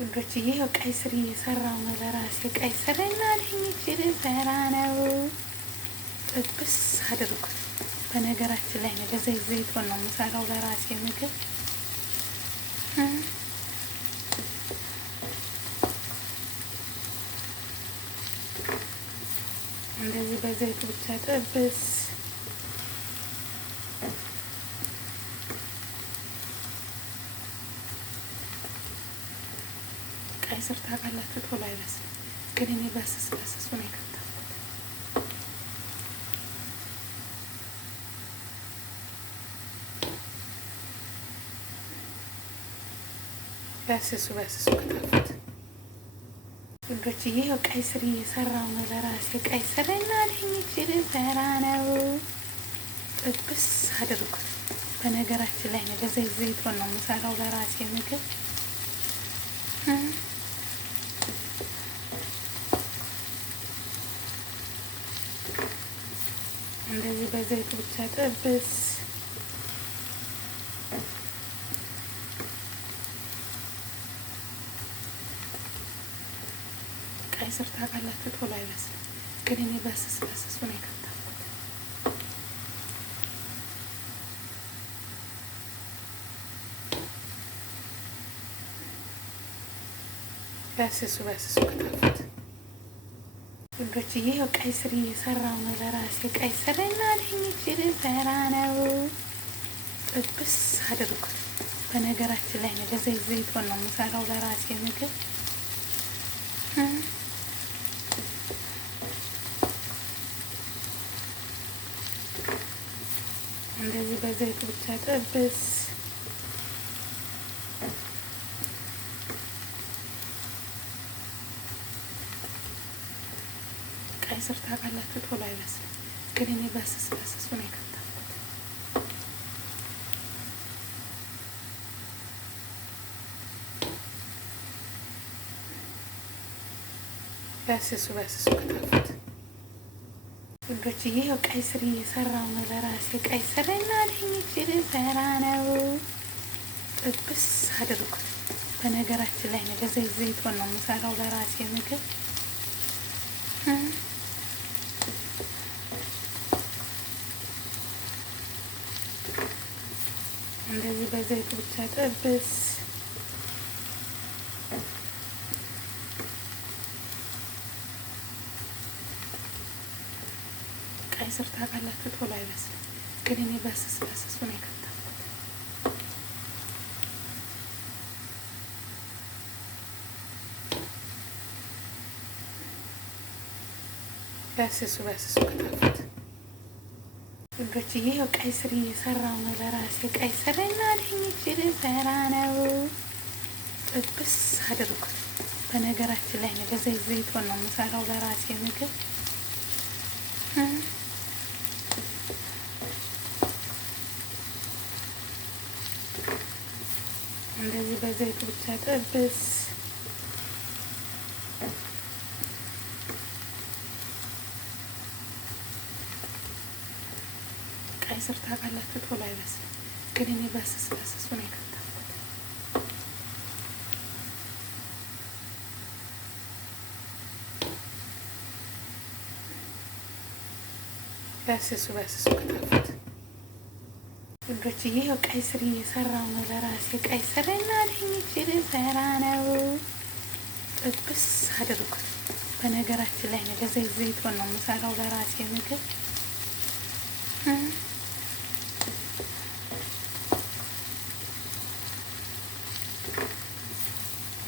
ውዶችዬ ይኸው ቀይ ስር እየሰራሁ ነው ለራሴ። ቀይ ስርና ድንች ልሰራ ነው። ጥብስ አድርጉት። በነገራችን ላይ ነው በዘይት ዘይቱን ነው የምሰራው ለራሴ ምግብ። እንደዚህ በዘይቱ ብቻ ጥብስ። ቀይ ስር ታውቃላችሁ ቶሎ አይበስልም፣ ግን እኔ በስሱ ነው የከተፍኩት። በስሱ ከተፉት ውዶችዬ። ይኸው ቀይ ስር እየሰራሁ ነው ለራሴ። ቀይ ስርና ድንች ልሰራ ነው። ጥብስ አድርጉት። በነገራችን ላይ ነው በዘይት ዘይቱን ነው የምሰራው ለራሴ ምግብ። እንደዚህ በዘይቱ ብቻ ጥብስ። ቀይ ስር ታውቃላችሁ ቶሎ አይበስልም፣ ግን እኔ በስሱ ነው የከተፍኩት። በስሱ ከተፉት ውዶችዬ። ይኸው ቀይ ስር እየሰራሁ ነው ለራሴ። ቀይ ስርና ድንች ልሰራ ነው። ጥብስ አድርጉት። በነገራችን ላይ ነው በዘይት ዘይቱን ነው የምሰራው ለራሴ ምግብ። እንደዚህ በዘይቱ ብቻ ጥብስ። ቀይ ስር ታውቃላችሁ ቶሎ አይበስልም፣ ግን እኔ በስሱ ነው የከተፍኩት። በስሱ ከተፉት ውዶችዬ። ይኸው ቀይ ስር እየሰራሁ ነው ለራሴ። ቀይ ስርና ድንች ልሰራ ነው። ጥብስ አድርጉት። በነገራችን ላይ ነው በዘይት ዘይቱን ነው የምሰራው ለራሴ ምግብ። እንደዚህ በዘይቱ ብቻ ጥብስ። ቀይ ስር ታውቃላችሁ ቶሎ አይበስልም፣ ግን እኔ በስሱ ነው የከተፍኩት። በስሱ ከተፉት ውዶችዬ። ይኸው ቀይ ስር እየሰራሁ ነው ለራሴ። ቀይ ስርና ድንች ልሰራ ነው። ጥብስ አድርጉት። በነገራችን ላይ ነው በዘይት ዘይቱን ነው የምሰራው ለራሴ ምግብ። እንደዚህ በዘይቱ ብቻ ጥብስ። ቀይ ስር ታውቃላችሁ ቶሎ አይበስልም፣ ግን እኔ በስሱ ነው የከተፍኩት። በስሱ ከተፉት ውዶችዬ። ይኸው ቀይ ስር እየሰራሁ ነው ለራሴ። ቀይ ስርና ድንች ልሰራ ነው። ጥብስ አድርጉት። በነገራችን ላይ ነው በዘይት ዘይቱን ነው የምሰራው ለራሴ ምግብ።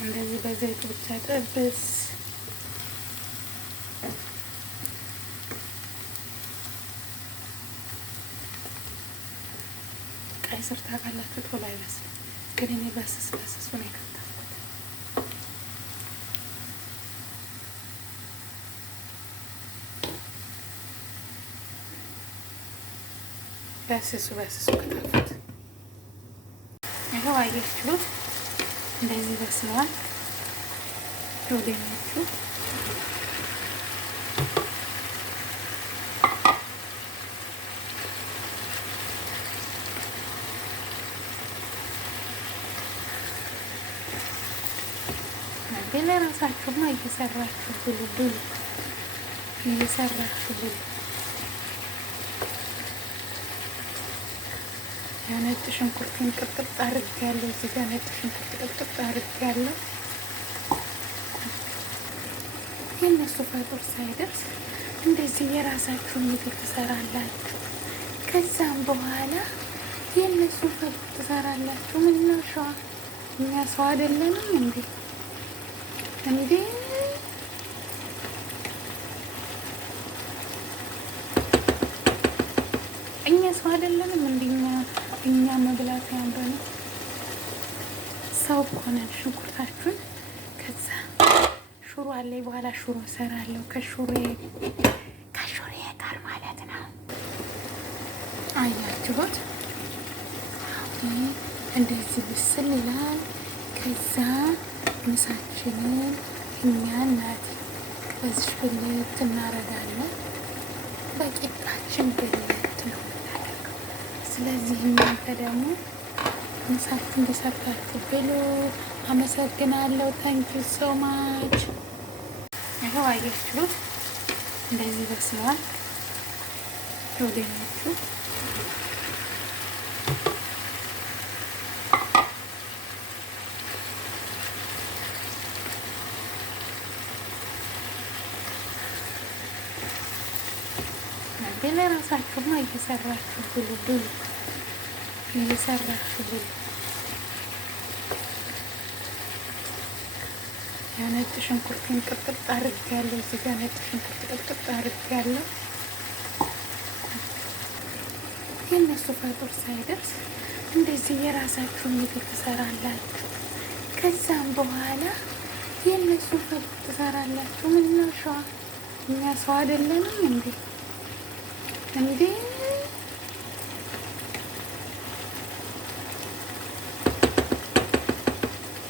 እንደዚህ በዘይቱ ብቻ ጥብስ። ቀይ ስር ታውቃላችሁ ቶሎ አይበስልም፣ ግን እኔ በስሱ ነው የከተፍኩት። በስሱ ከተፉት። ይኸው አያችሁት እንደዚህ በስለዋል። ዶዴዎቹ ለራሳችሁማ እየሰራችሁ ብሉ ብሉ፣ እየሰራችሁ ብሉ። ነጭ ሽንኩርቱን ቅጥቅጥ አድርጌያለሁ። እዚህ ጋር ነጭ ሽንኩርት ቅጥቅጥ አድርጌያለሁ። የእነሱ ፈጡር ሳይደርስ እንደዚህ የራሳችሁን ምግብ ትሰራላችሁ። ከዛም በኋላ የእነሱ ፈጡር ትሰራላችሁ። ምነው ሸዋ እኛ ሰው አይደለንም እንዴ? እንዴ እኛ ሰው አይደለንም እንዴ? እኛ መብላት ያንበን ሰው ሆነን ሽንኩርታችሁን ከዛ ሹሮ አለኝ። በኋላ ሹሮ እሰራለሁ ከሹሮዬ ጋር ማለት ነው። አያችሁት? እንደዚህ ብስል ይላል። ከዛ ምሳችንን እኛ እናት በዚህ ብልት እናረጋለን። በቂጣችን ብልት ነው የምናደርገው። ስለዚህ እናንተ ደግሞ ምሳችሁ እንዲሰርታችሁ ብሉ። አመሰግናለሁ። ታንኪዩ ሶ ማች። ይኸው አያችሁት? እንደዚህ በስለዋል ወደኞቹ። ለራሳችሁማ እየሰራችሁ ብሉ ብሉ፣ እየሰራችሁ ብሉ። ነጭ ሽንኩርቱን ቅጥቅጥ አድርጌያለሁ። እዚህ ጋር ነጭ ሽንኩርት ቅጥቅጥ አድርጌያለሁ። የእነሱ ፈጡር ሳይደርስ እንደዚህ የራሳችሁን ምግብ ትሰራላችሁ። ከዛም በኋላ የእነሱ ፈጡር ትሰራላችሁ። ምነው ሸዋ እኛ ሰው አይደለንም እንዴ? እንዴ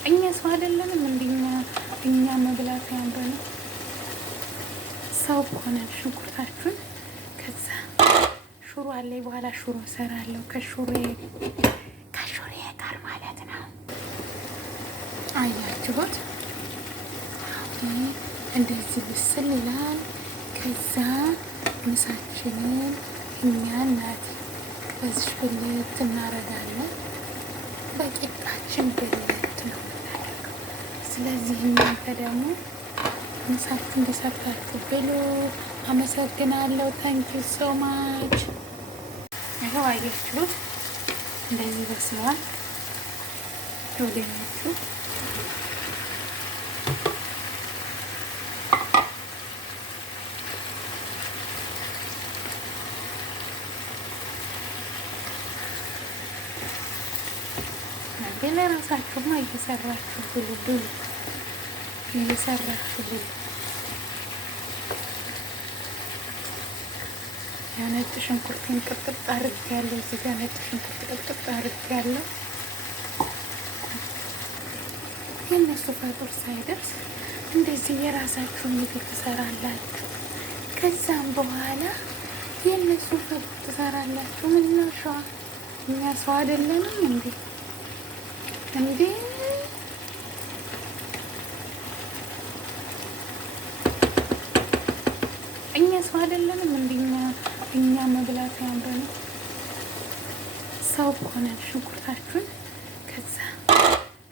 እኛ ሰው አይደለንም እንዴ? እኛ መብላት ያንበን ሰው ሆነን ሽንኩርታችሁን ከዛ ሹሮ አለኝ። በኋላ ሹሮ እሰራለሁ ከሹሮዬ ጋር ማለት ነው። አያችሁት? እንደዚህ ብስል ይላል። ከዛ ምሳችንን እኛ እናት በዚህ ብልት እናረጋለን። በቂጣችን ብልት ነው የምናደርገው። ስለዚህ እናንተ ደግሞ ምሳችሁ እንዲሰርታችሁ ብሉ። አመሰግናለሁ። ታንኪዩ ሶ ማች። ይኸው አያችሁት? እንደዚህ በስለዋል ወደኞቹ። ለራሳችሁማ እየሰራችሁ ብሉ ብሉ፣ እየሰራችሁ ብሉ። ነጭ ሽንኩርቱን ቅጥቅጥ አድርጌያለሁ። እዚህ ጋር ነጭ ሽንኩርት ቅጥቅጥ አድርጌያለሁ። የእነሱ ፈጡር ሳይደርስ እንደዚህ የራሳችሁን ምግብ ትሰራላችሁ። ከዛም በኋላ የእነሱ ፈጡር ትሰራላችሁ። ምነው ሸዋ እኛ ሰው አይደለንም እንዴ? እንዴ እኛ ሰው አይደለንም እንዴ? እኛ መብላት ያንበን ሰው ሆነን ሽንኩርታችሁን ከዛ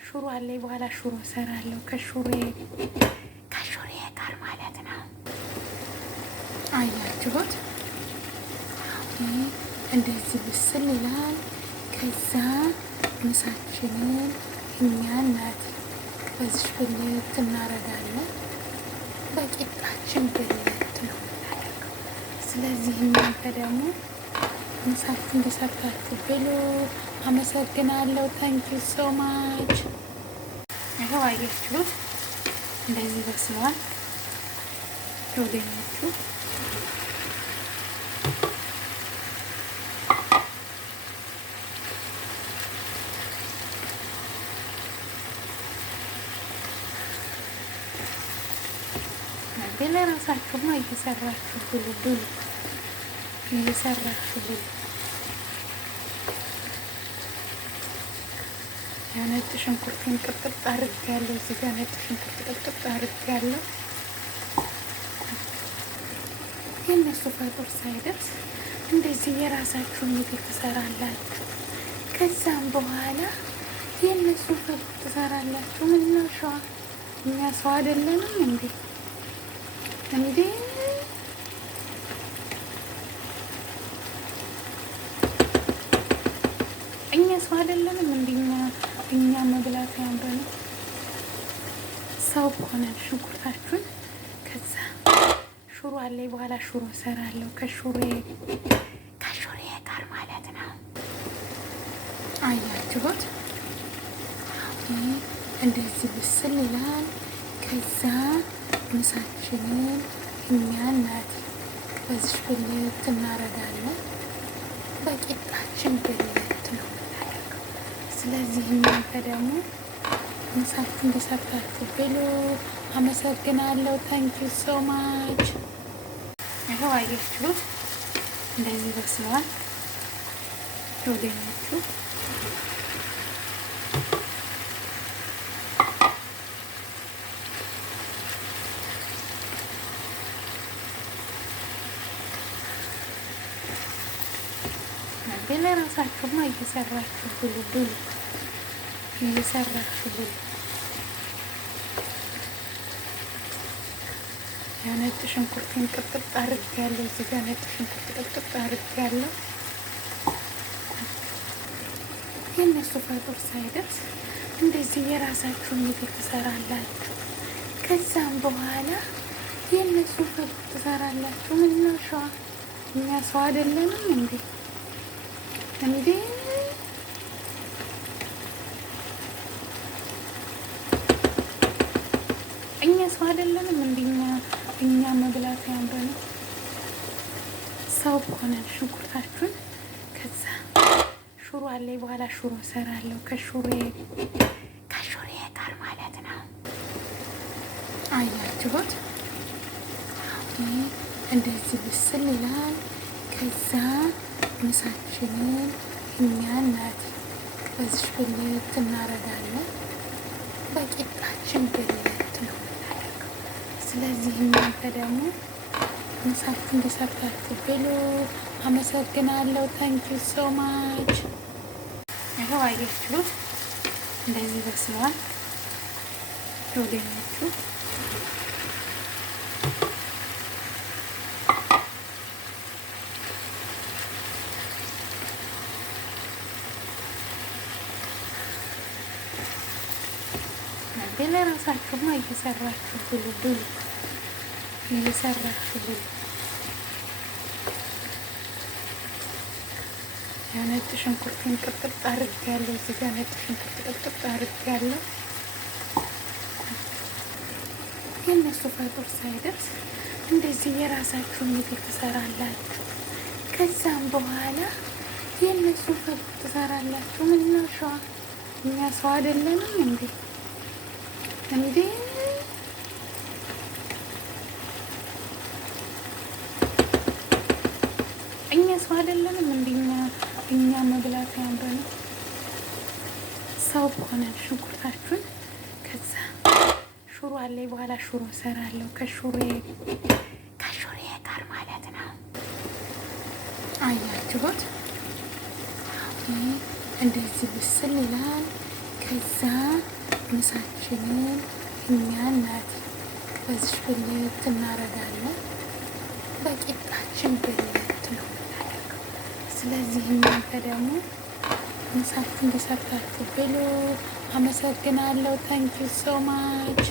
ሹሮ አለኝ። በኋላ ሹሮ እሰራለሁ ከሹሮዬ ጋር ማለት ነው። አያችሁት? እንደዚህ ብስል ይላል። ከዛ ምሳችንን እኛ እናት በዚህ ብልት እናረጋለን። በቂጣችን ብልት ነው የምናደርገው። ስለዚህ እናንተ ደግሞ ምሳችሁ እንዲሰርታችሁ ብሉ። አመሰግናለሁ። ታንኪዩ ሶ ማች። ይኸው አያችሁት? እንደዚህ በስለዋል ወደኞቹ። ለራሳችሁማ እየሰራችሁ ብሉ ብሉ፣ እየሰራችሁ ብሉ። ነጭ ሽንኩርቴን ቅጥቅጥ አድርጌያለሁ። እዚህ ጋር ነጭ ሽንኩርት ቅጥቅጥ አድርጌያለሁ። የእነሱ ፈጡር ሳይደርስ እንደዚህ የራሳችሁን ምግብ ትሰራላችሁ። ከዛም በኋላ የእነሱ ፈጡር ትሰራላችሁ። ምን ነው ሸዋ እኛ ሰው አይደለንም እንዴ? እኛ ሰው አይደለንም እንዴ? እኛ መብላት ያምረን ሰው ሆነን ሽንኩርታችሁን ከዛ ሹሮ አለኝ። በኋላ ሹሮ እሰራለሁ ከሹሮዬ ጋር ማለት ነው። አያችሁት? እንደዚህ ብስል ይላል። ከዛ ምሳችንን እኛ እናት በዚህ ብልት እናረጋለን። በቂጣችን ብልት ነው የምናደርገው። ስለዚህ እናንተ ደግሞ ምሳችሁን እንደሰርታችሁ ብሉ። አመሰግናለሁ። ታንኪዩ ሶ ማች። ይኸው አያችሁት እንደዚህ በስለዋል። ወደኞቹ ለራሳችሁማ እየሰራችሁ ብሉ እየሰራችሁ ብሉ። ነጭ ሽንኩርቴን ቅጥቅጥ አድርጌያለሁ። እዚህ ጋር ነጭ ሽንኩርት ቅጥቅጥ አድርጌያለሁ። የእነሱ ፈጡር ሳይደርስ እንደዚህ የራሳችሁን ምግብ ትሰራላችሁ። ከዛም በኋላ የእነሱ ፈጡር ትሰራላችሁ። ምን ነው ሸዋ እኛ ሰው አይደለንም እንዴ? እኛ ሰው አይደለንም እንዴ? እኛ መብላት ያምረን ሰው ሆነን ሽንኩርታችሁን ከዛ ሹሮ አለኝ። በኋላ ሹሮ እሰራለሁ ከሹሮዬ ጋር ማለት ነው። አያችሁት? እንደዚህ ብስል ይላል። ከዛ ምሳችንን እኛ እናት በዚህ ብልት እናረጋለን። በቂጣችን ብልት ነው የምናደርገው። ስለዚህ እናንተ ደግሞ ምሳችሁን እንደሰርታችሁ ብሉ። አመሰግናለሁ። ታንኪዩ ሶ ማች። ይኸው አያችሁት እንደዚህ በስለዋል። ወደኞቹ ለራሳችሁማ እየሰራችሁ ብሉ እየሰራችሁ ብሉ። ነጭ ሽንኩርቴን ቅጥቅጥ አድርጌያለሁ። እዚህ ጋር ነጭ ሽንኩርት ቅጥቅጥ አድርጌያለሁ። የእነሱ ፈጡር ሳይደርስ እንደዚህ የራሳችሁን ምግብ ትሰራላችሁ። ከዛም በኋላ የእነሱ ፈጡር ትሰራላችሁ። ምን ነው ሸዋ እኛ ሰው አይደለንም እንዴ? እኛ ሰው አይደለንም እንዴ? እኛ መብላት ያምረን ሰው ሆነን ሽንኩርታችሁን ከዛ ሹሮ አለኝ። በኋላ ሹሮ እሰራለሁ ከሹሮዬ ጋር ማለት ነው። አያችሁት? እንደዚህ ብስል ይላል። ከዛ ምሳችንን እኛ እናት በዚህ ብልት እናረጋለን። በቂጣችን ብልት ነው የምናደርገው። ስለዚህ እናንተ ደግሞ ምሳችሁን እንደሰርታችሁ ብሉ። አመሰግናለሁ። ታንኪዩ ሶ ማች።